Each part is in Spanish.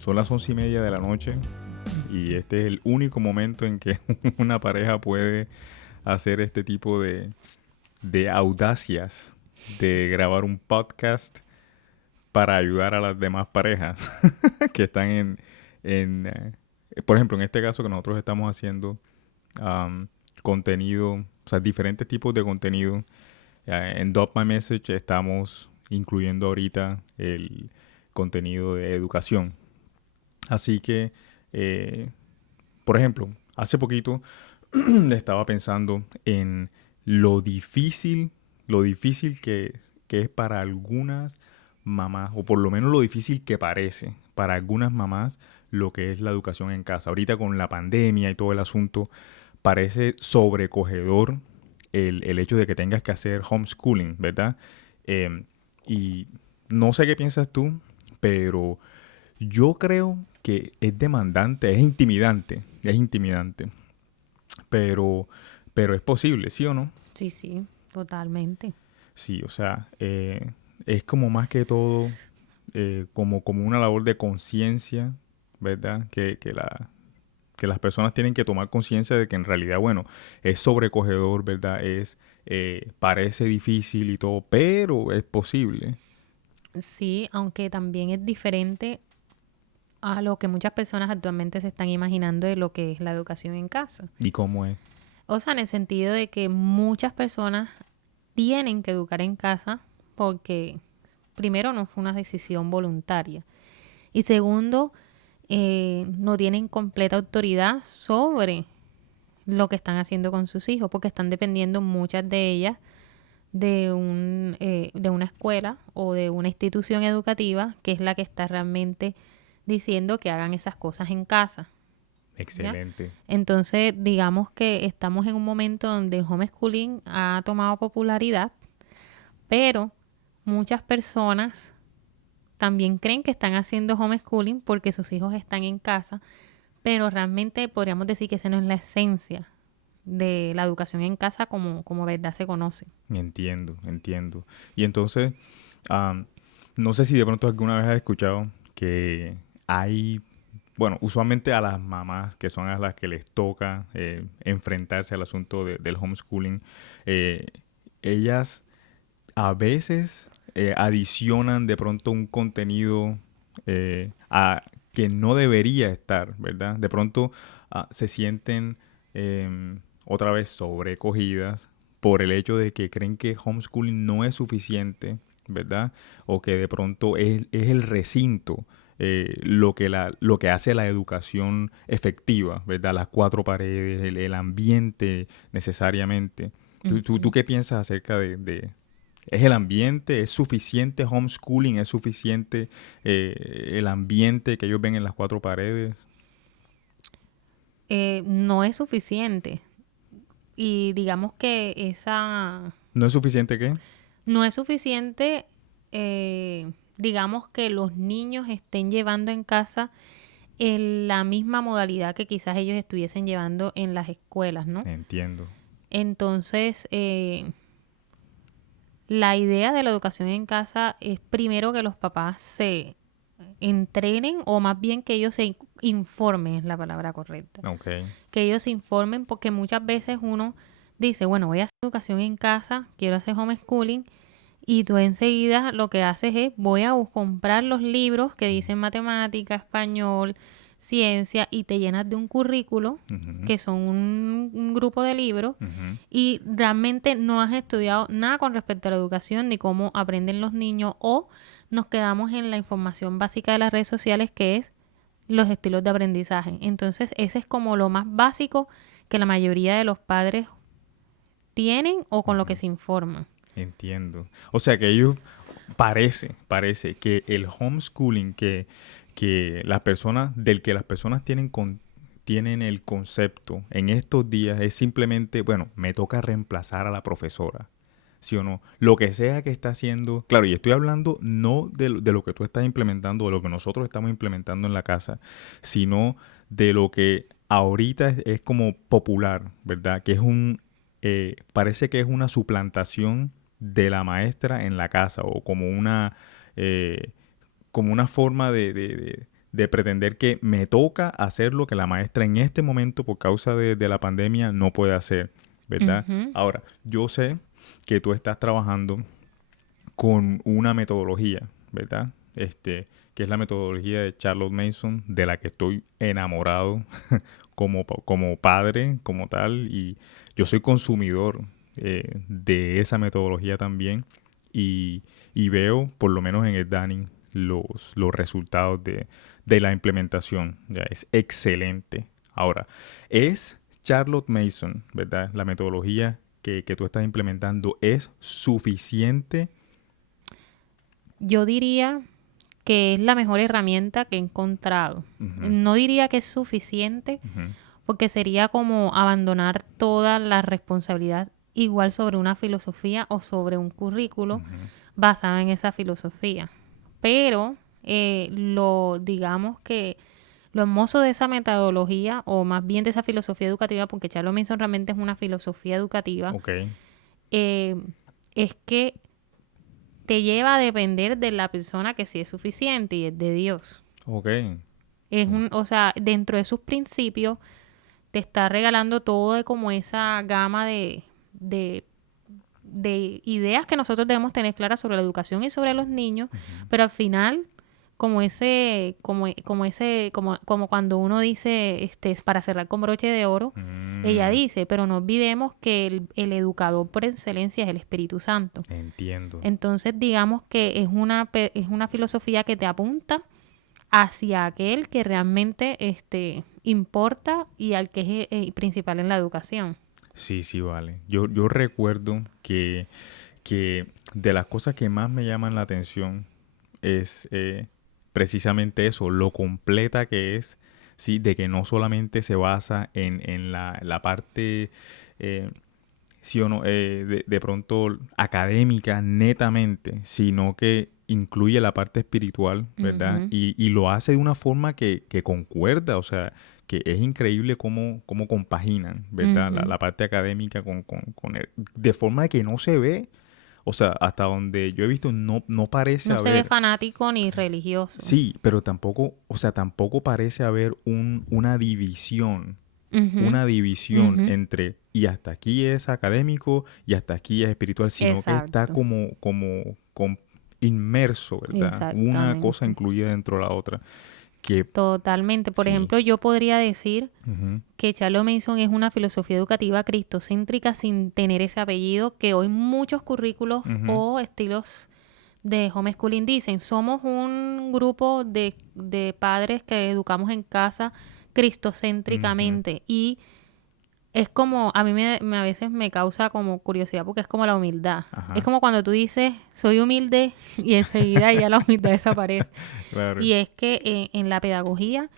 Son las 11:30 de la noche y este es el único momento en que una pareja puede hacer este tipo de audacias de grabar un podcast para ayudar a las demás parejas que están por ejemplo, en este caso que nosotros estamos haciendo um, contenido, o sea, diferentes tipos de contenido. En Drop My Message estamos incluyendo ahorita el contenido de educación. Así que, eh, por ejemplo, hace poquito estaba pensando en lo difícil, lo difícil que es para algunas mamás, o por lo menos lo difícil que parece para algunas mamás lo que es la educación en casa. Ahorita con la pandemia y todo el asunto, parece sobrecogedor el hecho de que tengas que hacer homeschooling, ¿verdad? Eh, y no sé qué piensas tú, pero yo creo que es demandante, es intimidante, pero, pero es posible, ¿sí o no? Sí, sí, totalmente. Sí, o sea, es como más que todo, como una labor de conciencia, ¿verdad? Que las personas tienen que tomar conciencia de que en realidad, bueno, es sobrecogedor, ¿verdad? Parece difícil y todo, pero es posible. Sí, aunque también es diferente a lo que muchas personas actualmente se están imaginando de lo que es la educación en casa. ¿Y cómo es? O sea, en el sentido de que muchas personas tienen que educar en casa porque primero no fue una decisión voluntaria y segundo, no tienen completa autoridad sobre lo que están haciendo con sus hijos porque están dependiendo muchas de ellas de una escuela o de una institución educativa que es la que está realmente diciendo que hagan esas cosas en casa, ¿ya? Excelente. Entonces, digamos que estamos en un momento donde el homeschooling ha tomado popularidad, pero muchas personas también creen que están haciendo homeschooling porque sus hijos están en casa, pero realmente podríamos decir que esa no es la esencia de la educación en casa como verdad se conoce. Entiendo, entiendo. Y entonces, am, no sé si de pronto alguna vez has escuchado que hay, bueno, usualmente a las mamás que son a las que les toca enfrentarse al asunto del homeschooling, eh, ellas a veces adicionan de pronto un contenido que no debería estar, ¿verdad? De pronto se sienten otra vez sobrecogidas por el hecho de que creen que homeschooling no es suficiente, ¿verdad? O que de pronto es el recinto lo que hace la educación efectiva, ¿verdad? Las cuatro paredes, el ambiente necesariamente. ¿Tú Ujú. qué piensas acerca ¿es el ambiente? ¿Es suficiente homeschooling? ¿Es suficiente el ambiente que ellos ven en las cuatro paredes? No es suficiente. Y digamos que esa ¿No es suficiente qué? no es suficiente, digamos que los niños estén llevando en casa en la misma modalidad que quizás ellos estuviesen llevando en las escuelas, ¿no? Entiendo. Entonces, la idea de la educación en casa es primero que los papás se entrenen o más bien que ellos se informen, es la palabra correcta. Ok. Que ellos se informen porque muchas veces uno dice, bueno, voy a hacer educación en casa, quiero hacer homeschooling y tú enseguida lo que haces es voy a comprar los libros que dicen matemática, español, ciencia y te llenas de un currículo Ujú, que son un grupo de libros ujú. y realmente no has estudiado nada con respecto a la educación ni cómo aprenden los niños o nos quedamos en la información básica de las redes sociales que es los estilos de aprendizaje. Entonces, ese es como lo más básico que la mayoría de los padres tienen o con lo que Ujú. se informan. Entiendo. O sea que ellos parece que el homeschooling que las personas tienen el concepto en estos días es simplemente, bueno, me toca reemplazar a la profesora. ¿Sí o no? Lo que sea que está haciendo, claro, y estoy hablando no de lo que tú estás implementando, de lo que nosotros estamos implementando en la casa, sino de lo que ahorita es como popular, ¿verdad? Que parece que es una suplantación de la maestra en la casa o eh, como una forma de pretender que me toca hacer lo que la maestra en este momento, por causa de la pandemia, no puede hacer, ¿verdad? Ujú. Ahora, yo sé que tú estás trabajando con una metodología, ¿verdad? Que es la metodología de Charlotte Mason, de la que estoy enamorado como padre, como tal, y yo soy consumidor de esa metodología también, y, y veo, por lo menos en el Danning, los resultados de la implementación. Ya es excelente. Ahora, es Charlotte Mason, ¿verdad? La metodología que tú estás implementando es suficiente. Yo diría que es la mejor herramienta que he encontrado. Ujú, No diría que es suficiente ujú, porque sería como abandonar toda la responsabilidad igual sobre una filosofía o sobre un currículo ujú. basado en esa filosofía. Pero digamos que lo hermoso de esa metodología, o más bien de esa filosofía educativa, porque Charles Manson realmente es una filosofía educativa, Ok, eh, es que te lleva a depender de la persona que sí es suficiente y es de Dios. ok. O sea, dentro de sus principios te está regalando todo de como esa gama de, de ideas que nosotros debemos tener claras sobre la educación y sobre los niños, Ujú. pero al final, como cuando uno dice, es para cerrar con broche de oro, ella Mm, dice, pero no olvidemos que el educador por excelencia es el Espíritu Santo. entiendo. Entonces, digamos que es una filosofía que te apunta hacia aquel que realmente importa y al que es principal en la educación. Sí, sí, vale. Yo recuerdo que de las cosas que más me llaman la atención es precisamente eso, lo completa que es, sí, de que no solamente se basa en la parte, eh, sí o no, de pronto académica netamente, sino que incluye la parte espiritual, ¿verdad? Ujú, Y lo hace de una forma que concuerda, o sea, que es increíble cómo compaginan, ¿verdad? La, ujú. la parte académica de forma que no se ve, o sea, hasta donde yo he visto, no parece No se ve haber. fanático ni religioso. Sí, pero tampoco, o sea, tampoco parece haber Ujú, una división ujú. entre y hasta aquí es académico y hasta aquí es espiritual, sino que está Exacto, como inmerso, ¿verdad? Una cosa exactamente. incluida dentro de la otra. Que Totalmente. Por sí. ejemplo, yo podría decir Ujú, que Charles Manson es una filosofía educativa cristocéntrica sin tener ese apellido que hoy muchos currículos ujú, o estilos de homeschooling dicen. Somos un grupo de padres que educamos en casa ujú. cristocéntricamente y es como, a mí a veces me causa como curiosidad porque es como la humildad. Es Ajá. como cuando tú dices, soy humilde y enseguida ya la humildad desaparece. Claro. Y es que en la pedagogía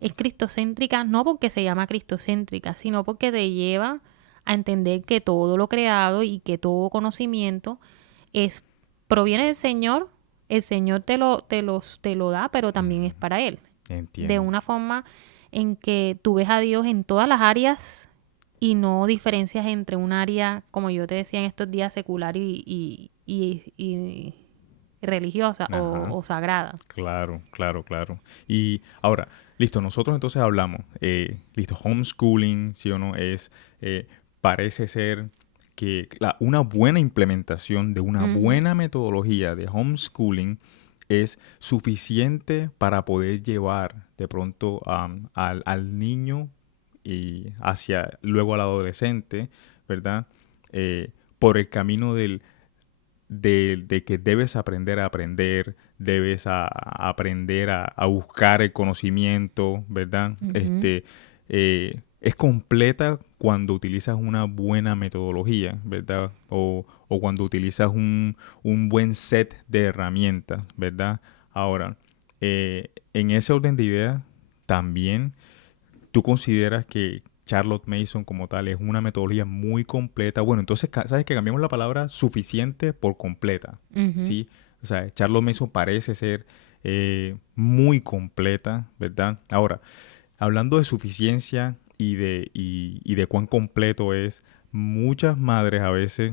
es cristocéntrica no porque se llama cristocéntrica, sino porque te lleva a entender que todo lo creado y que todo conocimiento es proviene del Señor, el Señor te lo da, pero también es Ujú. para Él. De Entiendo. una forma en que tú ves a Dios en todas las áreas y no diferencias entre un área, como yo te decía en estos días, secular y religiosa Ajá. o sagrada. Claro, claro, claro. Y ahora, listo, nosotros entonces hablamos, listo, homeschooling, sí o no, eh, parece ser que una buena implementación de una Ujú, buena metodología de homeschooling es suficiente para poder llevar de pronto al niño y hacia luego al adolescente, ¿verdad? Por el camino de que debes aprender a aprender, debes a aprender a buscar el conocimiento, ¿verdad? ujú. Es completa cuando utilizas una buena metodología, ¿verdad? O cuando utilizas un buen set de herramientas, ¿verdad? Ahora, en ese orden de ideas, también tú consideras que Charlotte Mason como tal es una metodología muy completa. Bueno, entonces, ¿sabes que cambiamos la palabra suficiente por completa? Ujú. ¿Sí? O sea, Charlotte Mason parece ser muy completa, ¿verdad? Ahora, hablando de suficiencia y de cuán completo es, muchas madres a veces,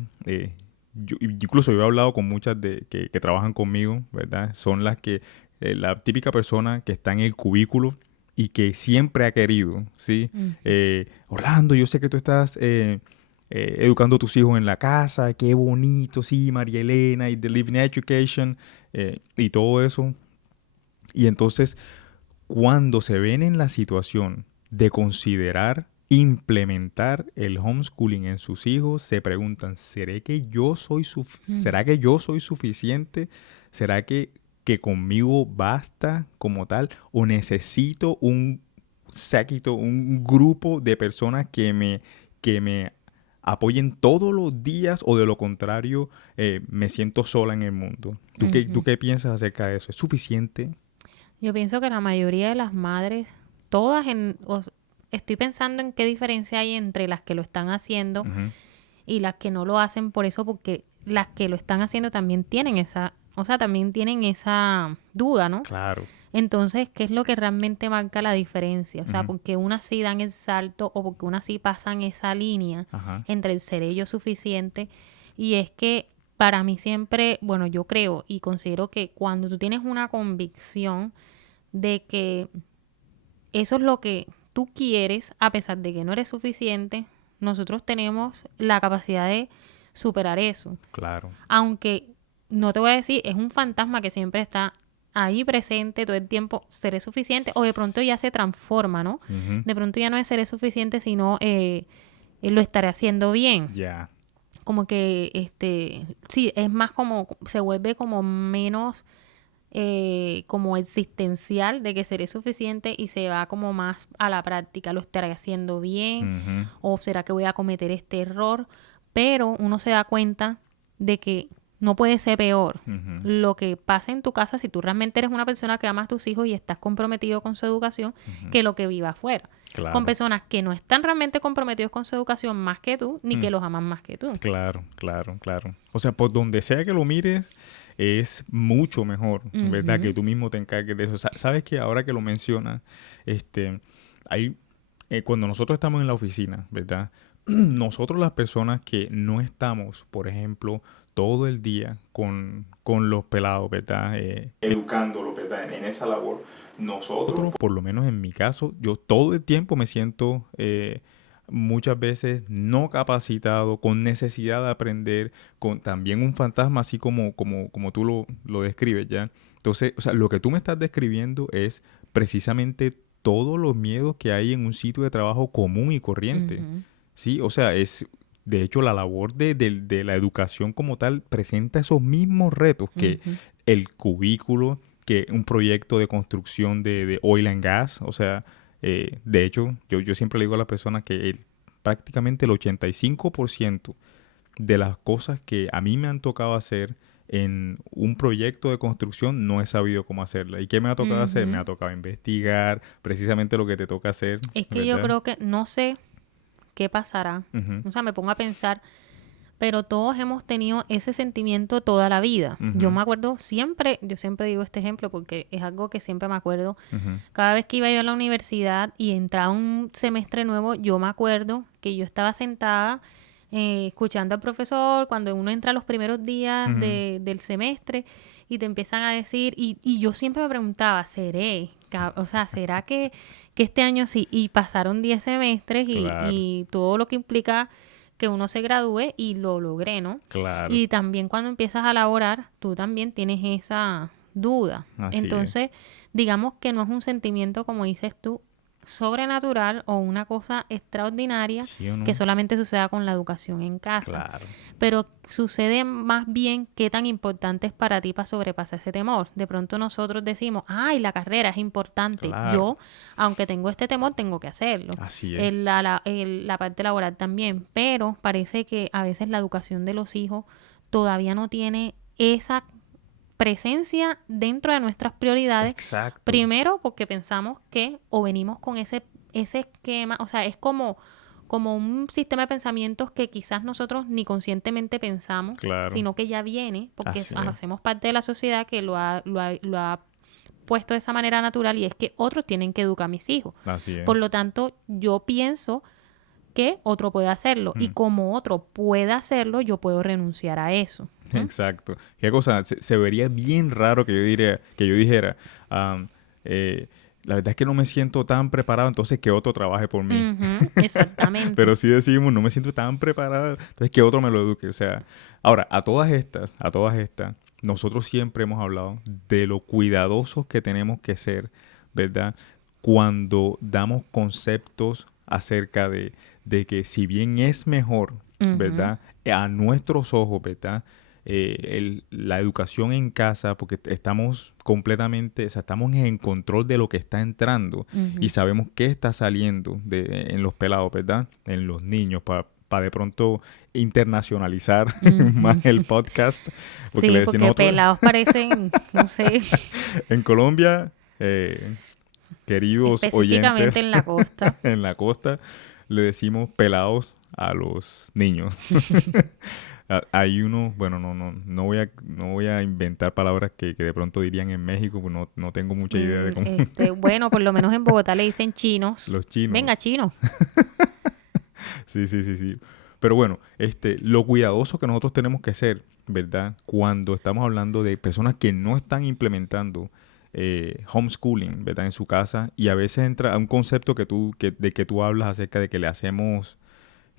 incluso yo he hablado con muchas que trabajan conmigo, ¿verdad? Son las que la típica persona que está en el cubículo y que siempre ha querido, ¿sí? Orlando, yo sé que tú estás educando a tus hijos en la casa, qué bonito, sí, María Elena, y The Living Education, y todo eso. Y entonces, cuando se ven en la situación de considerar implementar el homeschooling en sus hijos, se preguntan, ¿será que yo soy suficiente? ¿Será que conmigo basta como tal? ¿O necesito un séquito, un grupo de personas que me apoyen todos los días, o de lo contrario, me siento sola en el mundo? ¿Tú qué piensas acerca de eso? ¿Es suficiente? Yo pienso que la mayoría de las madres, todas estoy pensando en qué diferencia hay entre las que lo están haciendo Ujú. y las que no lo hacen por eso, porque las que lo están haciendo también tienen también tienen esa duda, ¿no? Claro. Entonces, ¿qué es lo que realmente marca la diferencia? O sea, Ujú. porque unas sí dan el salto o porque unas sí pasan esa línea Ajá. entre el ser ellos suficiente. Y es que para mí siempre, bueno, yo creo y considero que cuando tú tienes una convicción de que eso es lo que tú quieres, a pesar de que no eres suficiente, nosotros tenemos la capacidad de superar eso. Claro. Aunque no te voy a decir, es un fantasma que siempre está ahí presente todo el tiempo, seré suficiente, o de pronto ya se transforma, ¿no? Ujú. De pronto ya no es seré suficiente, sino lo estaré haciendo bien. Ya. Como que, sí, es más como, se vuelve como menos como existencial de que seré suficiente y se va como más a la práctica, lo estaré haciendo bien Ujú. o será que voy a cometer este error, pero uno se da cuenta de que no puede ser peor. Ujú. Lo que pasa en tu casa, si tú realmente eres una persona que ama a tus hijos y estás comprometido con su educación, Ujú. que lo que viva afuera. Con Claro. personas que no están realmente comprometidos con su educación más que tú, ni Mm. que los aman más que tú. Claro, claro, claro. O sea, por donde sea que lo mires, es mucho mejor, ¿verdad? Que Ujú, tú mismo te encargues de eso. Sabes que ahora que lo mencionas, este, hay, cuando nosotros estamos en la oficina, ¿verdad? Nosotros las personas que no estamos, por ejemplo, todo el día con los pelados, ¿verdad? Educándolos, ¿verdad? En esa labor. Nosotros, por lo menos en mi caso, yo todo el tiempo me siento muchas veces no capacitado, con necesidad de aprender, con también un fantasma así como tú lo describes ya. Entonces, o sea, lo que tú me estás describiendo es precisamente todos los miedos que hay en un sitio de trabajo común y corriente. ujú, Sí, o sea, de hecho, la labor de la educación como tal presenta esos mismos retos que ujú. el cubículo, que un proyecto de construcción de oil and gas. O sea, de hecho, yo siempre le digo a las personas que prácticamente el 85% de las cosas que a mí me han tocado hacer en un proyecto de construcción no he sabido cómo hacerla. ¿Y qué me ha tocado hacer? Me Ujú. ha tocado investigar precisamente lo que te toca hacer, Es que yo ¿verdad? creo que no sé qué pasará. Ujú. O sea, me pongo a pensar, pero todos hemos tenido ese sentimiento toda la vida. Yo Ujú. me acuerdo siempre, yo siempre digo este ejemplo porque es algo que siempre me acuerdo. Ujú. Cada vez que iba yo a la universidad y entraba un semestre nuevo, yo me acuerdo que yo estaba sentada escuchando al profesor cuando uno entra los primeros días Ujú. del semestre y te empiezan a decir, y yo siempre me preguntaba, o sea, ¿será que este año sí? Y pasaron 10 semestres Claro, y todo lo que implica que uno se gradúe y lo logré, ¿no? claro, Y también cuando empiezas a laborar, tú también tienes esa duda. así es. Entonces, digamos que no es un sentimiento, como dices tú, sobrenatural o una cosa extraordinaria ¿Sí o que no? solamente suceda con la educación en casa, Claro, pero sucede más bien qué tan importante es para ti para sobrepasar ese temor. De pronto nosotros decimos, ay, la carrera es importante. claro, Yo, aunque tengo este temor, tengo que hacerlo. así es. La parte laboral también, pero parece que a veces la educación de los hijos todavía no tiene esa presencia dentro de nuestras prioridades. Exacto, Primero, porque pensamos que o venimos con ese esquema, o sea, es como un sistema de pensamientos que quizás nosotros ni conscientemente pensamos, claro, sino que ya viene, porque así es, hacemos parte de la sociedad que lo ha puesto de esa manera natural y es que otros tienen que educar a mis hijos. así es. Por lo tanto, yo pienso que otro puede hacerlo. Y Mm. como otro puede hacerlo, yo puedo renunciar a eso. ¿No? Exacto. Qué cosa, se vería bien raro que yo dijera, am, la verdad es que no me siento tan preparado, entonces que otro trabaje por mí. Ujú, exactamente. Pero sí decimos, no me siento tan preparado, entonces que otro me lo eduque. O sea, ahora, a todas estas, nosotros siempre hemos hablado de lo cuidadosos que tenemos que ser, ¿verdad? Cuando damos conceptos acerca de que si bien es mejor, Ujú, ¿verdad? A nuestros ojos, ¿verdad? La educación en casa, porque estamos completamente, o sea, estamos en control de lo que está entrando y ujú. sabemos qué está saliendo en los pelados, ¿verdad? En los niños, para de pronto internacionalizar más Ujú. el podcast, porque le Sí, decimos porque nosotros pelados parecen, no sé, en Colombia, queridos específicamente oyentes en la costa. en la costa, le decimos pelados a los niños. Hay uno, bueno, no voy a inventar palabras que de pronto dirían en México, pues no tengo mucha idea de cómo Bueno, por lo menos en Bogotá le dicen chinos. los Venga, chinos. chino. Sí, sí, sí, sí. Pero bueno, lo cuidadoso que nosotros tenemos que ser, ¿verdad? Cuando estamos hablando de personas que no están implementando homeschooling, ¿verdad? En su casa y a veces entra a un concepto de que tú hablas acerca de que le hacemos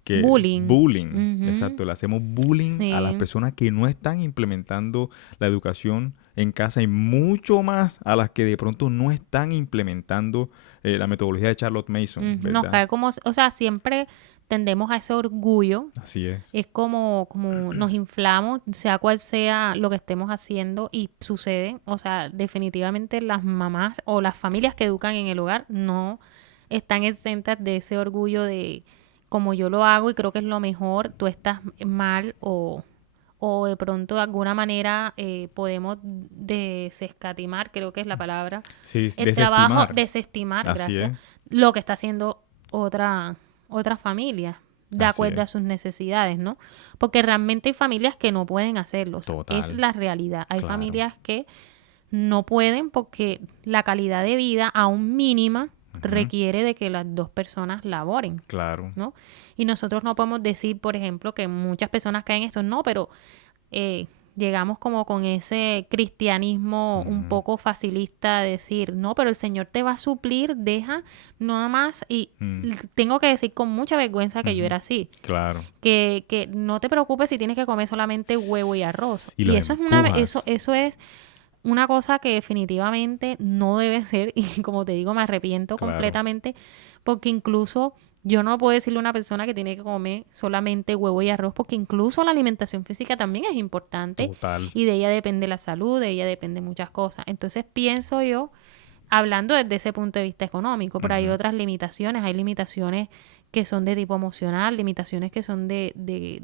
que Bullying. bullying, Ujú, exacto, le hacemos bullying a las sí. personas que no están implementando la educación en casa y mucho más a las que de pronto no están implementando la metodología de Charlotte Mason, Nos ¿verdad? cae como, o sea, siempre tendemos a ese orgullo. Así es. Es como nos inflamos, sea cual sea lo que estemos haciendo y sucede. O sea, definitivamente las mamás o las familias que educan en el hogar no están exentas de ese orgullo de como yo lo hago y creo que es lo mejor, tú estás mal o de pronto de alguna manera podemos desescatimar, creo que es la palabra, Sí, el trabajo, desestimar. desestimar, Así gracias, es, lo que está haciendo otra familia de así acuerdo es. a sus necesidades, ¿no? Porque realmente hay familias que no pueden hacerlo, o sea, es Total, la realidad. Hay claro. familias que no pueden porque la calidad de vida, aún mínima, Ujú, requiere de que las dos personas laboren, claro. ¿no? Y nosotros no podemos decir, por ejemplo, que muchas personas caen en eso, no, pero eh, llegamos como con ese cristianismo un Ujú, poco facilista de decir, no, pero el Señor te va a suplir, deja nada más. Y mm, tengo que decir con mucha vergüenza que yo ujú, era así, claro. que no te preocupes si tienes que comer solamente huevo y arroz. Y Y los eso es empujas. eso es una cosa que definitivamente no debe ser y como te digo me arrepiento Claro. completamente porque incluso yo no puedo decirle a una persona que tiene que comer solamente huevo y arroz porque incluso la alimentación física también es importante Total. y de ella depende la salud, de ella depende muchas cosas. Entonces pienso yo hablando desde ese punto de vista económico, pero hay Ujú, otras limitaciones, hay limitaciones que son de tipo emocional, limitaciones que son de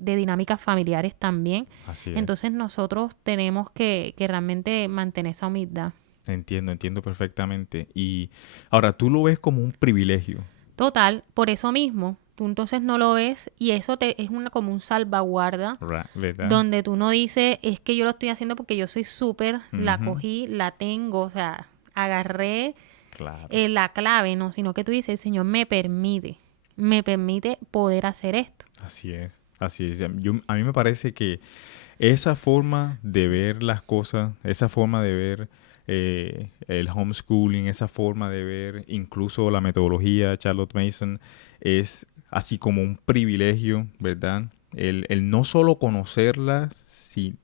dinámicas familiares también. así es. Entonces nosotros tenemos que realmente mantener esa humildad. Entiendo perfectamente. Y ahora, tú lo ves como un privilegio, Total, por eso mismo, tú entonces no lo ves y eso te es una como un salvaguarda ¿verdad? donde tú no dices, es que yo lo estoy haciendo porque yo soy súper, la Ujú, cogí, la tengo, o sea, agarré claro. la clave, ¿no? Sino que tú dices, el Señor me permite poder hacer esto. Así es. Así es. A mí me parece que esa forma de ver las cosas, esa forma de ver el homeschooling, esa forma de ver incluso la metodología Charlotte Mason, es así como un privilegio, ¿verdad? El no solo conocerla,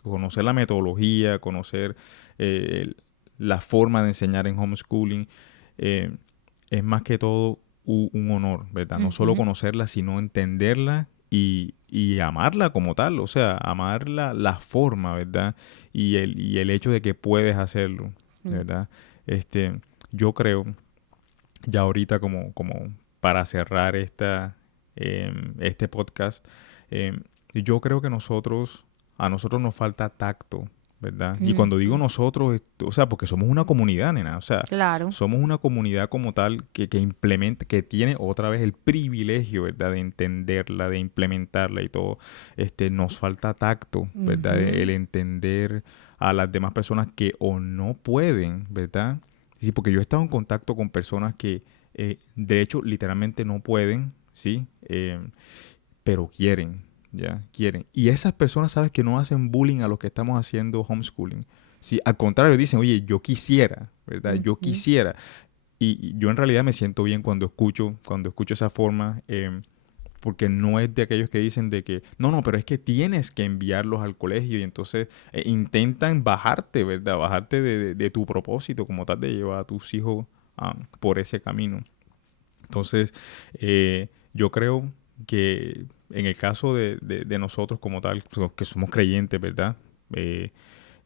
conocer la metodología, conocer eh, el- la forma de enseñar en homeschooling, eh, es más que todo un honor, ¿verdad? No solo Ujú, conocerla, sino entenderla y amarla como tal, o sea, amar la forma, ¿verdad? Y el hecho de que puedes hacerlo, mm, ¿verdad? Este, yo creo, ya ahorita como para cerrar este podcast, em, yo creo que a nosotros nos falta tacto, ¿verdad? Y cuando digo ujú, nosotros, o sea, porque somos una comunidad, nena, o sea, claro. somos una comunidad como tal que implementa, que tiene otra vez el privilegio, ¿verdad? De entenderla, de implementarla y todo. Nos falta tacto, ¿verdad? El Ujú, entender a las demás personas que o no pueden, ¿verdad? Sí, porque yo he estado en contacto con personas que, de hecho, literalmente no pueden, ¿sí? Pero quieren, ¿ya? Quieren. Y esas personas, ¿sabes? Que no hacen bullying a los que estamos haciendo homeschooling. Sí, al contrario, dicen, oye, yo quisiera, ¿verdad? Yo Ujú. quisiera. Y yo en realidad me siento bien cuando escucho esa forma, porque no es de aquellos que dicen de que, no, no, pero es que tienes que enviarlos al colegio y entonces intentan bajarte, ¿verdad? Bajarte de tu propósito como tal de llevar a tus hijos por ese camino. Entonces, yo creo que en el caso de nosotros como tal, que somos creyentes, ¿verdad? Eh,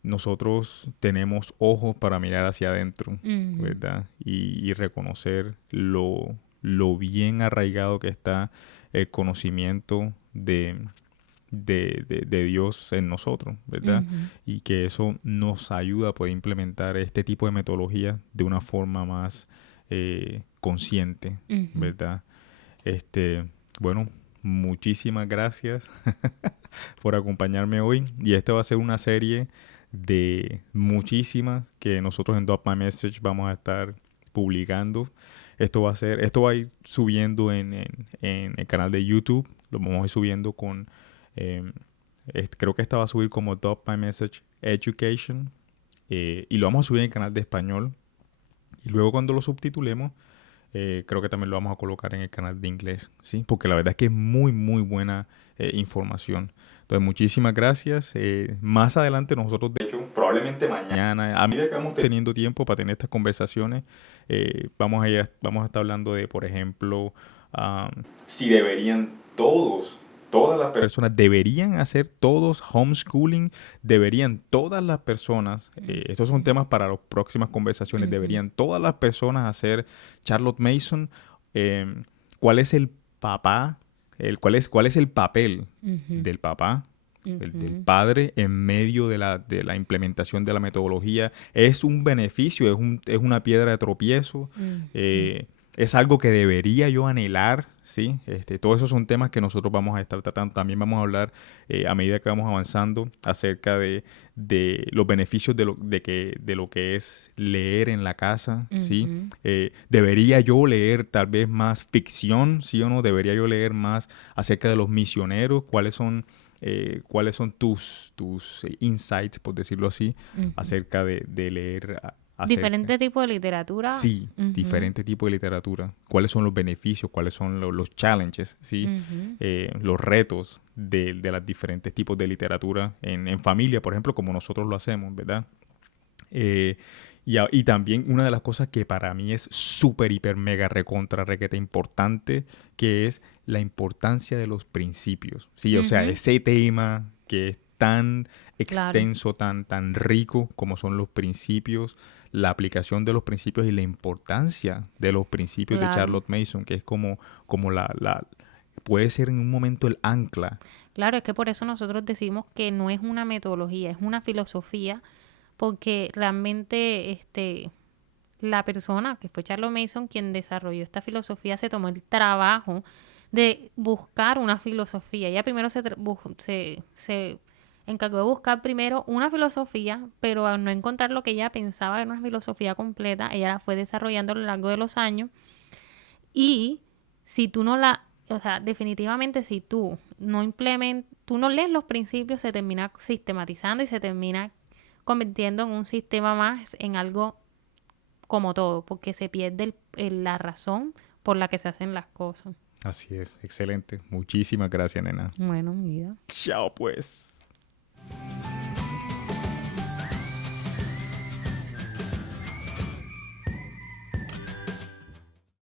Nosotros tenemos ojos para mirar hacia adentro, Ujú. ¿verdad? Y reconocer lo bien arraigado que está el conocimiento de Dios en nosotros, ¿verdad? Ujú. Y que eso nos ayuda a poder implementar este tipo de metodología de una forma más consciente, Ujú. ¿verdad? Este, bueno, muchísimas gracias por acompañarme hoy. Y esta va a ser una serie de muchísimas que nosotros en Drop My Message vamos a estar publicando. Esto va a ir subiendo en el canal de YouTube. Lo vamos a ir subiendo con, eh, creo que esta va a subir como Drop My Message Education. Y lo vamos a subir en el canal de español. Y luego cuando lo subtitulemos, creo que también lo vamos a colocar en el canal de inglés, ¿sí? Porque la verdad es que es muy, muy buena información. Entonces, muchísimas gracias. Más adelante nosotros, de hecho, probablemente mañana, a medida que vamos teniendo tiempo para tener estas conversaciones, vamos a estar hablando de, por ejemplo, um, si deberían todas las personas, deberían hacer todos homeschooling, deberían todas las personas, estos son Ujú. temas para las próximas conversaciones, Ujú. deberían todas las personas hacer Charlotte Mason. ¿Cuál es el papá? ¿Cuál es el papel Ujú. del papá? Del Ujú. padre en medio de la implementación de la metodología. Es un beneficio, es una piedra de tropiezo, Ujú. eh, es algo que debería yo anhelar, ¿sí? Todos esos son temas que nosotros vamos a estar tratando. También vamos a hablar a medida que vamos avanzando acerca de los beneficios de lo que es leer en la casa, ¿sí? Ujú. ¿Debería yo leer tal vez más ficción, sí o no? ¿Debería yo leer más acerca de los misioneros? ¿Cuáles son tus insights, por decirlo así, Ujú. acerca de leer acerca? Diferente tipo de literatura. Sí, Ujú. diferente tipo de literatura. ¿Cuáles son los beneficios? ¿Cuáles son los challenges? ¿Sí? Ujú. Los retos de los diferentes tipos de literatura en familia, por ejemplo, como nosotros lo hacemos, ¿verdad? Eh, y también una de las cosas que para mí es súper, hiper, mega, recontra, requete importante, que es la importancia de los principios. Sí, o sea, Ujú. ese tema que es tan Claro, extenso, tan rico como son los principios, la aplicación de los principios y la importancia de los principios de claro. Charlotte Mason, que es como puede ser en un momento el ancla. Claro, es que por eso nosotros decimos que no es una metodología, es una filosofía, porque realmente la persona que fue Charles Mason quien desarrolló esta filosofía se tomó el trabajo de buscar una filosofía. Ella primero se encargó de buscar primero una filosofía, pero al no encontrar lo que ella pensaba era una filosofía completa, ella la fue desarrollando a lo largo de los años. Y si tú no la, o sea, definitivamente si tú no lees los principios, se termina sistematizando y se termina convirtiendo en un sistema más, en algo como todo, porque se pierde la razón por la que se hacen las cosas. Así es, excelente. Muchísimas gracias, nena. Bueno, mi vida. Chao, pues.